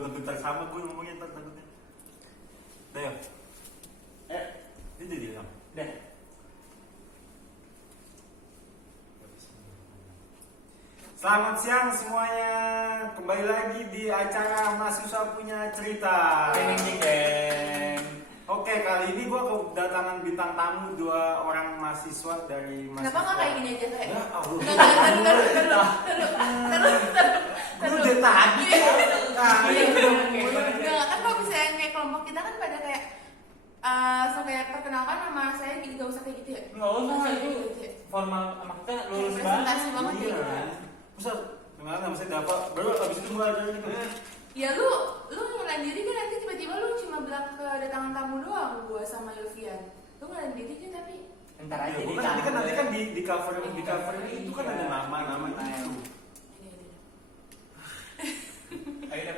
Bentar sama gue ngomongnya ntar takutnya. Udah ya? Ini dia. Udah. Selamat siang semuanya. Kembali lagi di acara Mahasiswa Punya Cerita. Deng. Oke, kali ini gue kedatangan bintang tamu 2 orang mahasiswa dari mahasiswa. Kenapa nggak kayak gini aja kayak? Ya Allah. Taruh. Udah tadi. Enggak, kan kalau misalnya kayak kelompok kita kan pada kayak langsung kayak perkenalkan nama saya gitu, gak usah kayak gitu ya? Nggak usah Nggak itu gitu ya? formal sama kita lulus Kayak banget. presentasi banget ya. Iya. Pusat. Dengar nama saya dapat. Baru abis itu mulai aja gitu. Ya lu ngelain diri kan nanti tiba-tiba lu cuma bilang kedatangan tamu doang gua sama Yofian. Lu ngelain diri kan tapi Ntar aja Ya, nanti kan di cover itu kan ada nama itu. Ayo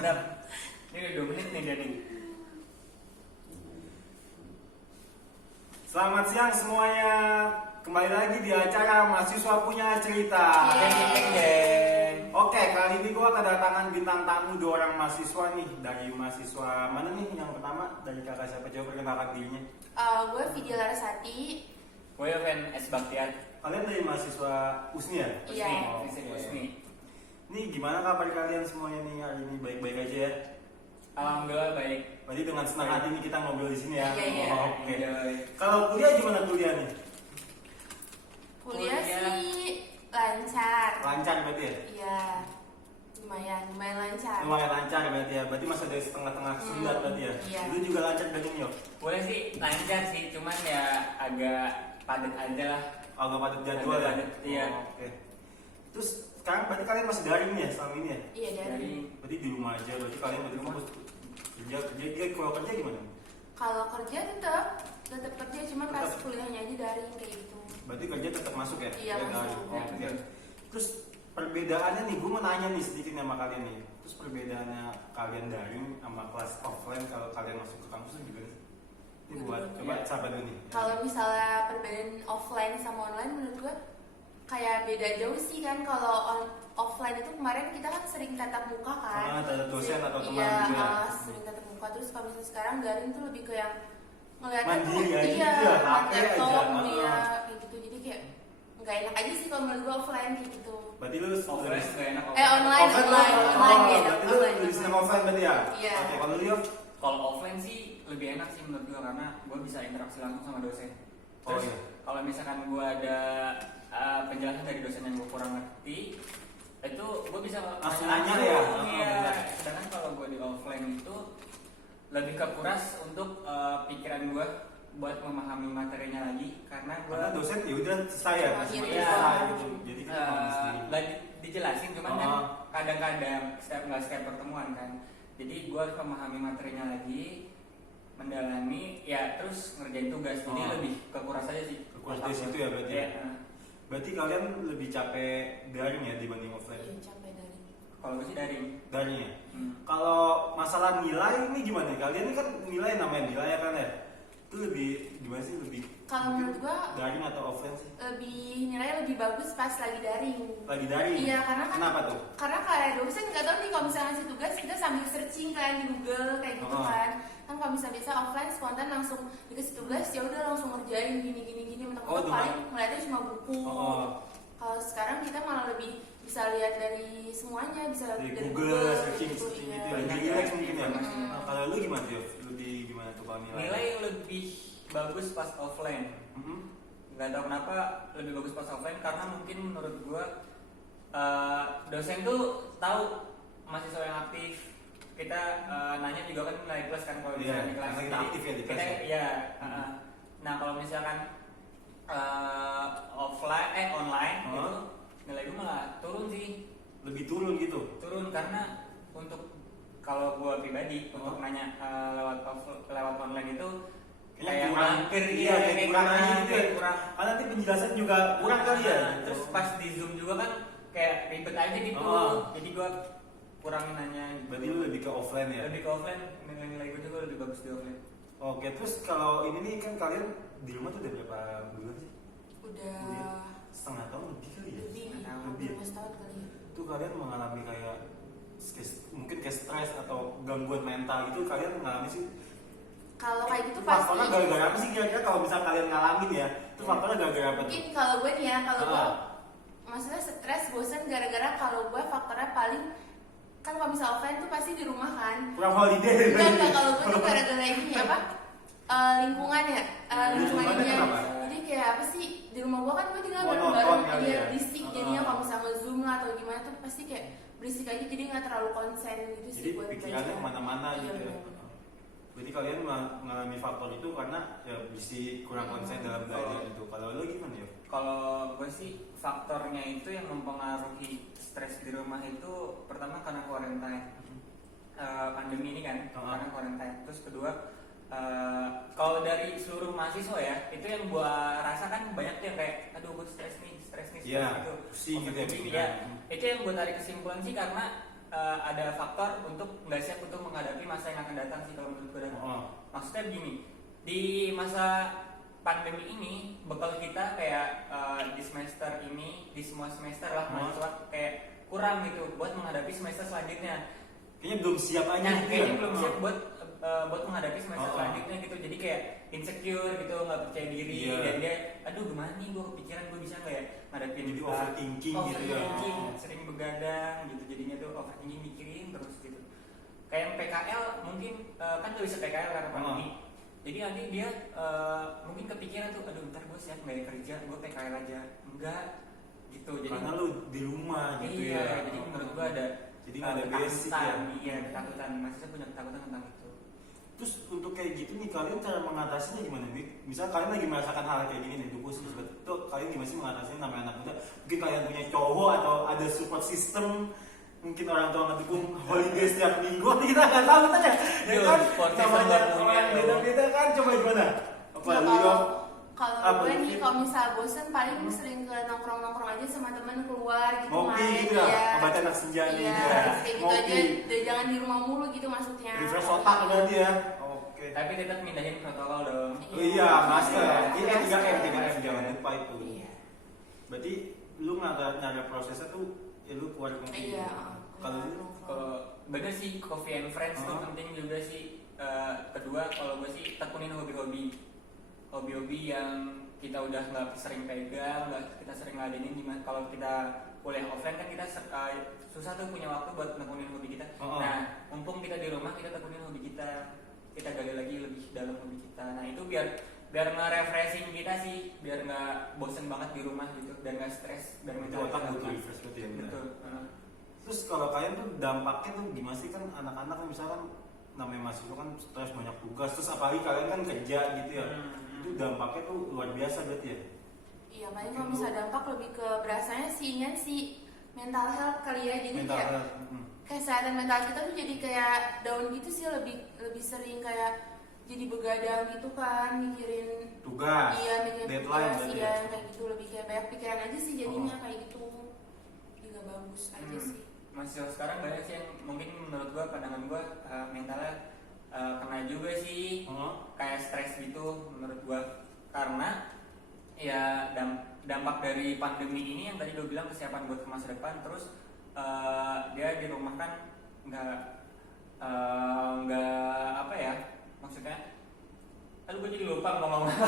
udah. Ini udah 2 menit nih jadi. Selamat siang semuanya. Kembali lagi di acara Mahasiswa Punya Cerita. Yeay. Oke, kali ini gua kedatangan bintang tamu 2 orang mahasiswa nih. Dari mahasiswa mana nih? Yang pertama dari kakak siapa? Coba perkenalkan dirinya. gue Vidya Larasati. Gue Yofen S. Baktiar. Kalian dari mahasiswa USNI ya? Iya. Usni. Nih gimana kabar kalian semuanya nih hari ini? Baik-baik aja ya? Alhamdulillah baik. Berarti dengan senang hati nih kita ngobrol di sini ya. Iya. Oke. Enjoy. Kalau kuliah gimana kuliah nih? Kuliah Kuliah. sih lancar. Lancar berarti ya? Iya. Lumayan lancar. Lumayan lancar berarti ya. Berarti masih dari setengah-tengah sundat berarti ya? Iya. Itu juga lancar berarti nih, Yok? Boleh sih lancar sih, cuman ya agak padat aja lah. Agak padat jadwal ya? Padat, iya. Oke. Terus sekarang berarti kalian masih daring nih ya selama ini ya? Iya dari. Berarti di rumah aja, berarti kalian di rumah kerja, kalau kerja gimana? Kalau kerja tetap kerja cuma pas Tetap. kuliahnya aja daring kayak gitu. Berarti kerja tetap masuk ya? Iya, Ya, masuk. daring. Oke. Terus perbedaannya nih, gue mau nanya nih sedikit sama kalian nih. Terus perbedaannya kalian daring sama kelas offline kalau kalian masuk ke kampus itu gimana sih? Ini buat coba siapa dulu nih? Kalau misalnya perbedaan offline sama online menurut gue kayak beda jauh sih kan. Kalau offline itu kemarin kita kan sering tatap muka kan. Tatap dosen atau teman iya, gitu ya? sering tatap muka. Terus kalau misalnya sekarang daring tuh lebih ke yang ngeliatnya Mandiri tuh aja iya, gitu ya, HP laptop, aja. iya kayak gitu. Jadi kayak nggak enak aja sih kalau menurut gue offline kayak gitu. Berarti lu Offline nggak enak. Online offline ya, berarti lu online. lebih senang offline berarti ya? Iya. Oke, kalau lu Yok? Kalau offline sih lebih enak sih menurut gue karena gue bisa interaksi langsung sama dosen. Oh, Terus iya. kalau misalkan gue ada penjelasan dari dosen yang gue kurang ngerti, itu gue bisa Langsung nanya ya? Iya. benar. Sedangkan kalau gue di offline itu lebih kekuras untuk pikiran gue buat memahami materinya lagi karena gue Karena dosen ya udah selesai ya, kasih materi Iya. selesai gitu. Jadi kita ngomong sendiri. lagi dijelasin cuman kan Oh. kadang-kadang setiap pertemuan kan. Jadi gue harus memahami materinya lagi, mendalami, ya terus ngerjain tugas. Jadi Oh. lebih kekuras aja sih. Kekuras dari situ ya berarti Iya. ya? Berarti kalian lebih capek daring ya dibanding offline? Iya, capek daring. Kalau gue sih daring. Daring ya? Hmm. Kalau masalah nilai ini gimana? Kalian ini kan nilai namanya nilai ya kan ya? Itu lebih gimana sih? Lebih Kalau menurut gua daring atau offline sih? nilainya lebih bagus pas lagi daring. Lagi daring? Iya, karena kan Kenapa tuh? Karena kayak dosen nggak tahu nih kalau misalnya ngasih tugas kita sambil searching kan di Google kayak gitu Oh. kan. Kan kalau misalnya biasa offline spontan langsung dikasih tugas ya udah langsung ngerjain gini Oh, mentok-mentok paling ngeliatnya cuma buku. Oh. Kalau sekarang kita malah lebih bisa lihat dari semuanya, bisa Di dari Google, searching gitu, gitu iya. ya. Lebih relax mungkin ya? Hmm. Nah, kalau lu gimana tuh? Lebih gimana tuh kalau nilai? Nilai lebih bagus pas offline. Mhm. Nggak tahu kenapa lebih bagus pas offline karena mungkin menurut gue dosen tuh tahu mahasiswa yang aktif. Kita nanya juga kan nilai plus kan kalau Iya, misalnya di kelas. karena kita Jadi aktif ya di kelas kita, ya. iya, nah kalau misalkan online Oh. itu nilai gue malah turun sih. Lebih turun gitu? Turun karena untuk kalau gue pribadi untuk nanya lewat online itu kayak mager, iya, kayak kurang aja gitu ya. kurang. Karena nanti penjelasan juga kurang kali ya. Terus pas di Zoom juga kan kayak ribet aja gitu. Oh. Jadi gua kurang nanya. Berarti lu lebih ke offline ya? Lebih ke offline, nilai gua juga lebih bagus di offline. Oke, terus kalau ini nih kan kalian di rumah tuh udah berapa bulan sih? Udah Setengah tahun lebih kali ya? lebih Lebih ya? hampir setahun kali ya. Itu kalian mengalami kayak mungkin kayak stres atau gangguan mental gitu kalian ngalamin sih? Kalau kayak gitu Faktornya pasti. gara-gara apa sih kira-kira kalau misal kalian ngalamin ya? Itu faktornya gara-gara apa tuh? Mungkin kalau gue nih ya, kalau gue Ah. maksudnya stres, bosan gara-gara kalau gue faktornya paling kan kalau misal offline tuh pasti di rumah kan. Kurang holiday. Enggak, kalau gue tuh gara-gara ini apa? Lingkungan ya, Lingkungannya lingkungannya. kenapa? Jadi kayak apa sih di rumah gue kan gue tinggal Monoton bareng-bareng, kali dia ya? berisik jadinya kalau misalnya zoom lah atau gimana tuh pasti kayak berisik aja jadi nggak terlalu konsen gitu sih Jadi buat pikirannya belajar. kemana-mana Iya, gitu ya. benar-benar. Berarti kalian mengalami faktor itu karena ya bisa kurang konsen dalam belajar itu. Kalau lo gimana ya? Kalau gue sih faktornya itu yang mempengaruhi stres di rumah itu pertama karena quarantine. Pandemi ini kan karena quarantine. Terus kedua kalau dari seluruh mahasiswa ya itu yang gue rasakan banyak tuh yang kayak aduh gue stres nih Iya, gitu. pusing gitu ya, Overthinking, pikiran. Itu yang gue tarik kesimpulan sih karena ada faktor untuk nggak siap untuk menghadapi masa yang akan datang sih kalau menurut gue. Maksudnya begini, di masa pandemi ini bekal kita kayak di semester ini, di semua semester lah mahasiswa kayak kurang gitu buat menghadapi semester selanjutnya. Kayaknya belum siap aja Nah, gitu kayaknya ya? belum siap buat menghadapi semester selanjutnya gitu. Jadi kayak insecure gitu, nggak percaya diri Iya. dan dia, aduh gimana nih gue kepikiran gue bisa nggak ya ngadepin Jadi overthinking gitu ya. overthinking, sering begadang gitu. Jadinya tuh overthinking mikirin terus gitu. Kayak yang PKL mungkin kan gak bisa PKL karena pandemi. Jadi nanti dia mungkin kepikiran tuh, aduh ntar gue siap nggak ya kerja, gue PKL aja. Enggak gitu. Jadi Karena lu di rumah gitu iya, ya. jadi menurut gue ada Jadi nggak ada basic ya. Iya, ketakutan. Mahasiswa punya ketakutan tentang itu. Terus untuk kayak gitu nih kalian cara mengatasinya gimana nih? Misal kalian lagi merasakan hal kayak gini nih, dukus itu kalian gimana sih mengatasinya namanya anak muda? Mungkin kalian punya cowok atau ada support system, mungkin orang tua ngedukung holiday setiap minggu, kita nggak tahu kita ya. Ya Duh, kan support system namanya nggak punya, orang loh. beda-beda kan, coba gimana? Apa Ya, lu Yop? kalau Apa gue nih mungkin? kalau misal bosen paling sering ke nongkrong-nongkrong aja sama temen keluar gitu Ngopi main gitu ya, ya. obat anak senja nih Iya, ya. kayak gitu Ngopi. aja, udah jangan di rumah mulu gitu maksudnya. Refresh otak berarti ya. Oke. Tapi tetap mindahin protokol dong. Oh iya, masker. Iya, Masker. 3M, jangan lupa itu. Iya. Berarti lu nyari prosesnya tuh ya lu keluar ngopi. Iya. Kalau lu Kalau bener sih coffee and friends tuh penting juga sih. Kedua kalau gue sih tekunin hobi-hobi yang kita udah nggak sering pegang, nggak kita sering ladenin. Gimana kalau kita kuliah offline kan kita susah tuh punya waktu buat nekunin hobi kita. Nah, mumpung kita di rumah kita tekunin hobi kita gali lagi lebih dalam hobi kita. Nah itu biar nge-refreshing kita sih, biar nggak bosen banget di rumah gitu, dan nggak stres, biar itu mental otak kita butuh nggak- refresh berarti ya. Betul. Terus kalau kalian tuh dampaknya tuh gimana sih, kan anak-anak kan misalkan namanya mahasiswa kan stres, banyak tugas, terus apalagi kalian kan kerja gitu ya. Itu dampaknya tuh luar biasa berarti ya. Iya, paling kalau misal dampak lebih ke berasanya sih ingat sih mental health kali ya. Jadi Mental kayak health. kesehatan mental kita tuh jadi kayak down gitu sih, lebih sering kayak jadi begadang gitu kan, mikirin Tugas, iya, mikirin deadline tugas, berarti iya, ya. yang kayak gitu, lebih kayak banyak pikiran aja sih jadinya kayak gitu. Juga bagus aja sih. Mahasiswa sekarang banyak sih yang mungkin menurut gua, pandangan gua mentalnya kena juga sih, kayak stres gitu menurut gua, karena ya dampak dari pandemi ini yang tadi lo bilang kesiapan buat ke masa depan. Terus dia di rumah kan nggak apa ya, maksudnya aduh gue jadi lupa ngomong apa.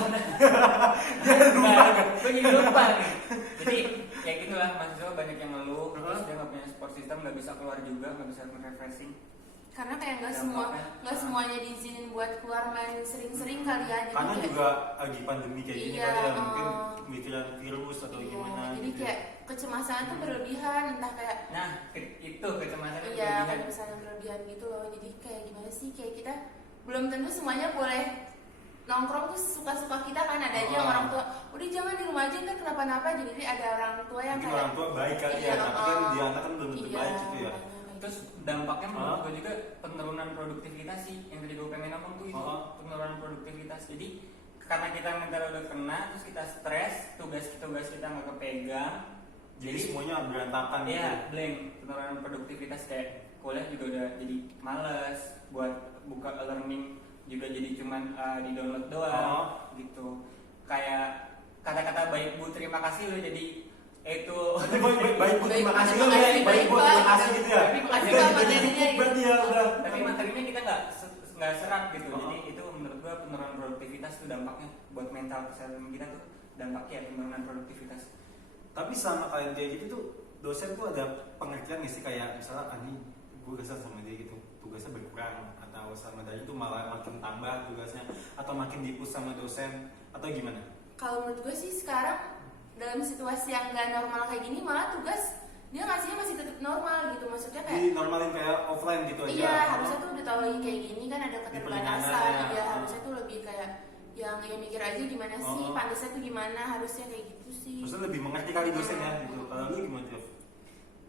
Gue jadi lupa nih. Jadi ya gitulah, mahasiswa banyak yang ngeluh, terus dia nggak punya support system, nggak bisa keluar juga, nggak bisa refreshing. Karena kayak Dampaknya. nggak semuanya diizinin buat keluar main sering-sering kali ya. Jadi Karena kayak- juga lagi pandemi kayak gini Iya, kan ya, mungkin pemikiran virus atau iya, gimana jadi gitu. kayak kecemasan tuh berlebihan, entah kayak Nah itu kecemasan yang iya, berlebihan. kecemasan berlebihan gitu loh. Jadi kayak gimana sih, kayak kita belum tentu semuanya boleh nongkrong tuh suka-suka kita kan. Ada aja yang orang tua udah jangan di rumah aja ntar kenapa-napa. Jadi ada orang tua yang Mungkin kayak orang tua baik kali iya, ya, tapi kan di anak kan belum tentu iya, baik gitu ya. makanya kayak Terus gitu. dampaknya menurut gue juga penurunan produktivitas sih, yang tadi gue pengen ngomong tuh itu penurunan produktivitas. Jadi karena kita mental udah kena, terus kita stres, tugas kita nggak kepegang, Jadi semuanya berantakan gitu. ya blank. Penurunan produktivitas kayak kuliah juga udah jadi males, buat buka learning juga jadi cuman di download doang gitu. Kayak kata-kata baik Bu terima kasih lo jadi itu Nanti baik bu, terima kasih Terima lo ya, kasih, baik bu, baik, terima Pak. kasih gitu ya. Tapi makasih, Udah, Pak, jadi materinya cukup gitu. berarti ya udah. tapi materinya kita nggak serap gitu. Oh. Jadi itu menurut gua penurunan produktivitas tuh dampaknya buat mental kesehatan kita tuh dampaknya penurunan produktivitas. Tapi selama kalian kayak gitu tuh dosen tuh ada pengertian nggak sih kayak misalnya ani gue kesal sama dia gitu tugasnya berkurang atau sama dari itu malah makin tambah tugasnya atau makin dipus sama dosen atau gimana? Kalau menurut gue sih sekarang dalam situasi yang nggak normal kayak gini malah tugas dia ngasihnya masih tetap normal gitu, maksudnya kayak Jadi normalin kayak offline gitu aja. iya harusnya tuh udah tahu lagi kayak gini kan ada keterbatasan Diperingatkan ya. iya harusnya tuh lebih kayak yang mikir aja gimana sih Oh. pantasnya tuh gimana harusnya kayak gitu sih. Maksudnya lebih mengerti kali dosen ya gitu. Kalau lu gimana tuh?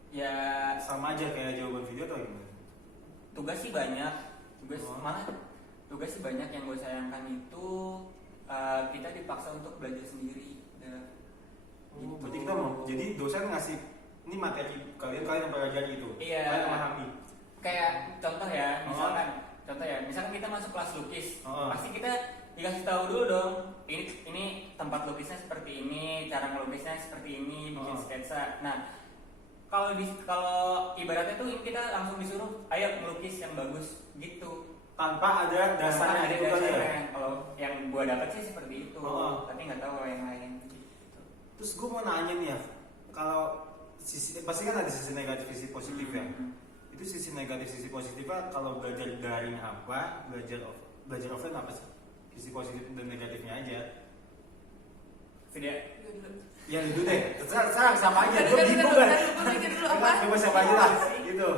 Ya Sama aja kayak jawaban video atau gimana? tugas sih banyak, Oh. malah tugas sih banyak. Yang gue sayangkan itu kita dipaksa untuk belajar sendiri. Oh, berarti kita mau jadi dosen ngasih ini materi kalian yang pelajari itu. Iya. Kalian memahami. Kayak contoh ya, Oh. misalkan kita masuk kelas lukis, Oh. pasti kita dikasih tahu dulu dong. Ini tempat lukisnya seperti ini, cara ngelukisnya seperti ini, bikin Oh. sketsa. Nah, kalau ibaratnya tuh kita langsung disuruh, ayo melukis yang bagus gitu. Tanpa ada dasarnya Ada gitu kan ya. dasarnya. Kalau yang gua dapat sih seperti itu, Oh. tapi nggak tahu kalau yang lain. Terus gue mau nanya nih ya, kalau pasti kan ada sisi negatif, sisi positif ya. Itu sisi negatif, sisi positifnya kalau belajar daring apa, belajar offline apa sih? Sisi positif dan negatifnya aja. Tidak. Gue dulu. Ya itu deh, terserah siapa aja. Gue Bentar, bingung bentar, kan. bentar, gue mikir dulu Ya apa? kan, coba siapa aja lah, gitu.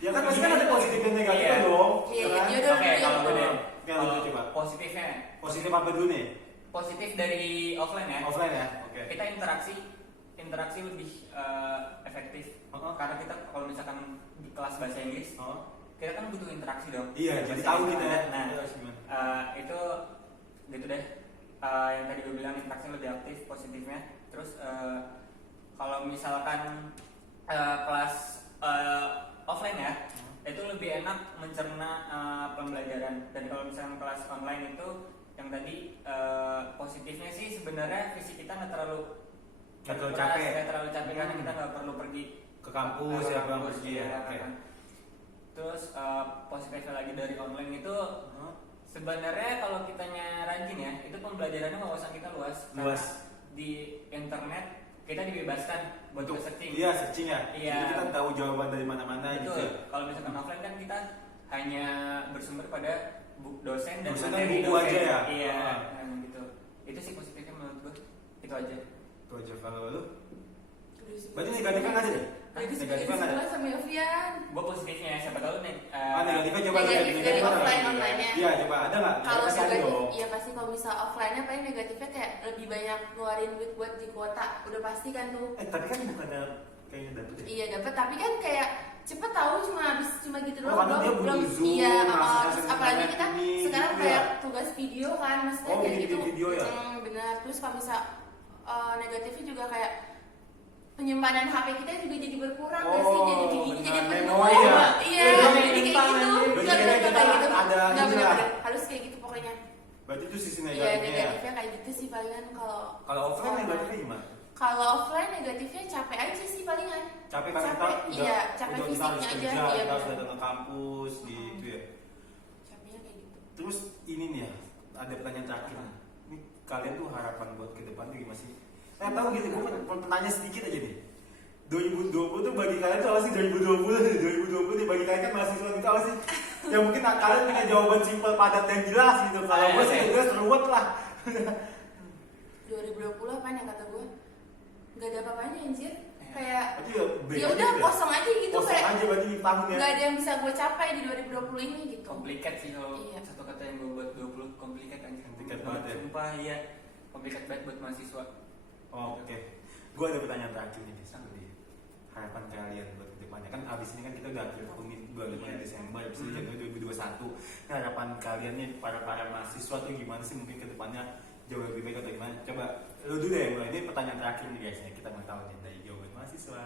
Ya kan pasti kan ada positif dan negatif Iya. dong. Iya, kan? iya, udah. Oke, kalau gue deh, Oke, kalau lanjut coba. positifnya, Positif apa dulu nih? positif dari offline ya. Offline ya, oke. Kita interaksi lebih efektif. Oh. Karena kita kalau misalkan di kelas bahasa Inggris, Oh. kita kan butuh interaksi dong. Iya, jadi Bahasa tahu Inggris gitu ya. Nah, Terus gimana? itu gitu deh. Yang tadi gue bilang interaksi lebih aktif, positifnya. Terus kalau misalkan kelas offline ya, itu lebih enak mencerna pembelajaran. Dan kalau misalkan kelas online itu yang tadi positifnya sih sebenarnya fisik kita nggak terlalu capek. nggak terlalu capek karena kita nggak perlu pergi Ke kampus ya, pulang pergi ya. Oke. Terus positifnya lagi dari online itu sebenarnya kalau kitanya rajin ya, itu pembelajarannya wawasan kita luas. Karena Luas. di internet kita dibebaskan buat Untuk searching. Iya, searching ya. Iya. Jadi kita tahu jawaban dari mana-mana gitu. Betul. Ya. Kalau misalkan offline kan kita hanya bersumber pada dosen dan Dosen dan materi buku dosen. aja ya? Iya, Ah. nah, gitu. Itu sih positifnya menurut gue. Itu aja. Itu aja kalau lu. Udah sih. Berarti negatifnya nggak ada deh? Udah sih, Negatifnya nggak ada? semua sama Yofian. Gue positifnya siapa tahu nih. Negatifnya coba Negatif lihat, dari negatifnya offline, apa? online-nya. Iya, coba ada nggak? Kalau Pasti ada negatif, dong. iya pasti kalau misal offline-nya paling negatifnya kayak lebih banyak ngeluarin duit buat di kuota. Udah pasti kan tuh. Tapi kan bukannya kayaknya dapet ya? Iya dapat, tapi kan kayak cepet tahu cuma gitu Oh, doang. karena dia butuh Zoom, iya, masuk terus ke apalagi internet kita ini, sekarang gitu kayak ya? tugas video kan, maksudnya Oh, kayak bikin gitu. video ya? Benar. Terus kalau misal negatifnya juga kayak penyimpanan HP kita juga jadi berkurang nggak sih, jadi giginya jadi benar. penuh. Memori ya? Iya, Memori jadi kayak nyimpan, gitu. anjir. Nggak Berarti kayak kita gitu. ada Nggak ini benar, lah. harus kayak gitu pokoknya. Berarti itu sisi Iya, negatifnya ya? negatifnya kayak gitu sih palingan kalau Kalau offline negatifnya gimana? kalau offline negatifnya capek aja sih palingan. Capek kan kita Capek, iya, capek kita fisiknya harus aja, kerja, iya, kita harus benar. datang ke kampus gitu ya. Capeknya kayak gitu. Terus ini nih ya, ada pertanyaan terakhir. Ini kalian tuh harapan buat ke depan tuh gimana sih? Tahu gitu, gue pertanyaan sedikit aja nih. 2020 tuh bagi kalian tuh apa sih 2020 nih bagi kalian kan mahasiswa itu apa sih? Ya mungkin kalian punya jawaban simpel, padat dan jelas gitu. Kalau gue sih udah seruat lah. 2020 apaan ya kata gue? Gak ada apa-apanya anjir. Kayak Berarti ya break ya aja udah ya? kosong aja gitu Kosong kayak aja berarti tahunnya. gak ada yang bisa gue capai di 2020 ini gitu. Complicated sih kalau Iya. satu kata yang gue buat 20 complicated aja. Complicated banget ya? Sumpah iya. Complicated banget buat mahasiswa. Oh, oke. Gue ada pertanyaan terakhir nih Bis. Harapan kalian buat kedepannya kan abis ini kan kita udah akhir tahun nih 25 Desember, bisa Januari 2021. Nah harapan kalian nih para mahasiswa tuh gimana sih mungkin kedepannya jauh lebih baik atau gimana? Coba lu dulu deh mulai. Ini pertanyaan terakhir nih guys, kita mau tahu nih dari jawaban mahasiswa.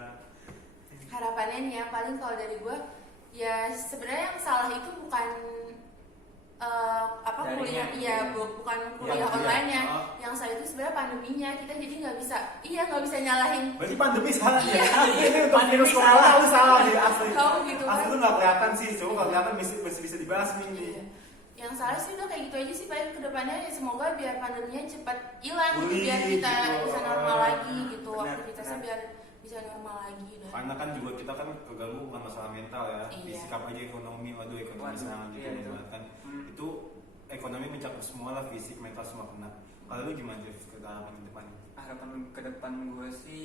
Harapannya nih ya paling kalau dari gue ya sebenarnya yang salah itu bukan apa Daringnya. kuliah, iya bukan kuliah Iya, online ya. oh. Yang salah itu sebenarnya pandeminya, kita jadi nggak bisa nyalahin Berarti pandemi salah ya? Iya. Ini untuk virus corona lu salah deh asli. Tahu gitu kan. Asli tuh nggak kelihatan sih, coba kalau kelihatan masih bisa dibahas nih. Iya. Yang salah sih udah kayak gitu aja sih, paling kedepannya ya semoga biar pandeminya cepat hilang gitu, Pulih, biar kita gitu. bisa normal lagi gitu, Benar, aktivitasnya benar. biar bisa normal lagi udah. Karena kan juga kita kan keganggu bukan masalah mental ya, Iya. disikap aja ekonomi, waduh ekonomi Waduh, sangat iya, gitu itu. kan. Hmm. Itu ekonomi mencakup semua lah, fisik, mental semua kena. Kalau lu gimana Jeff ke depan? Harapan ke depan gue sih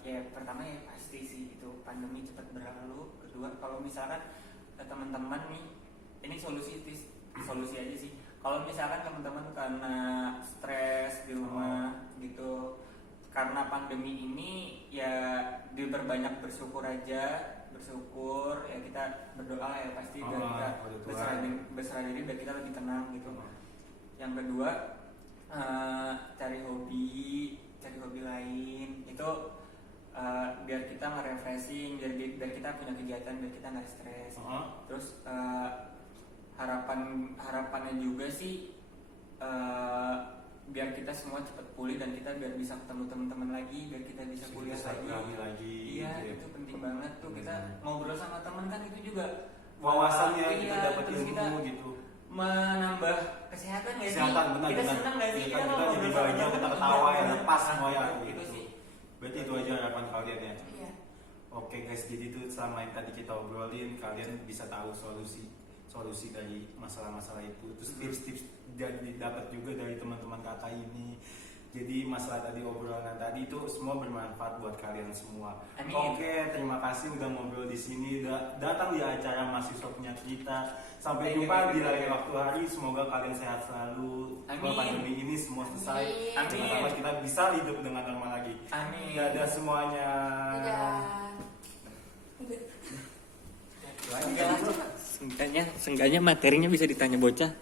ya pertama ya pasti sih itu pandemi cepat berlalu. Kedua kalau misalkan teman-teman nih, ini solusi aja sih. Kalau misalkan teman-teman karena stres di rumah gitu, karena pandemi ini ya diperbanyak bersyukur aja, ya kita berdoa ya pasti biar kita berserah diri biar kita lebih tenang gitu. Yang kedua cari hobi lain itu biar kita nge-refreshing, biar kita punya kegiatan, biar kita nggak stres. Terus harapannya juga sih biar kita semua cepat pulih dan kita biar bisa ketemu teman-teman lagi, biar kita bisa kuliah lagi. Iya, gitu ya. itu penting banget tuh, kita ngobrol sama teman kan itu juga Wawasannya iya, kita dapat terus kita ilmu gitu. menambah kesehatan ya sih. Kesehatan benar Kita benar. senang nggak sih Kita kalau jadi ngobrol sama bahagia, teman? kita ketawa ya, Iya, lepas benar. semua ya. Itu sih. Berarti itu aja harapan kalian ya. Iya. Oke guys, jadi itu selama yang tadi kita obrolin, kalian bisa tahu solusi dari masalah-masalah itu. Terus tips-tips dapat juga dari teman-teman kakak ini. Jadi masalah tadi obrolan tadi itu semua bermanfaat buat kalian semua. Amin. Oke, terima kasih udah ngobrol di sini, udah datang di acara mahasiswa punya cerita. Sampai Thank you, jumpa thank di you. lain waktu hari. Semoga kalian sehat selalu. Semoga Amin. pandemi ini semua selesai. Amin. Semoga kita bisa hidup dengan normal lagi. Amin. Dadah semuanya. Dadah. Seenggaknya materinya bisa ditanya bocah.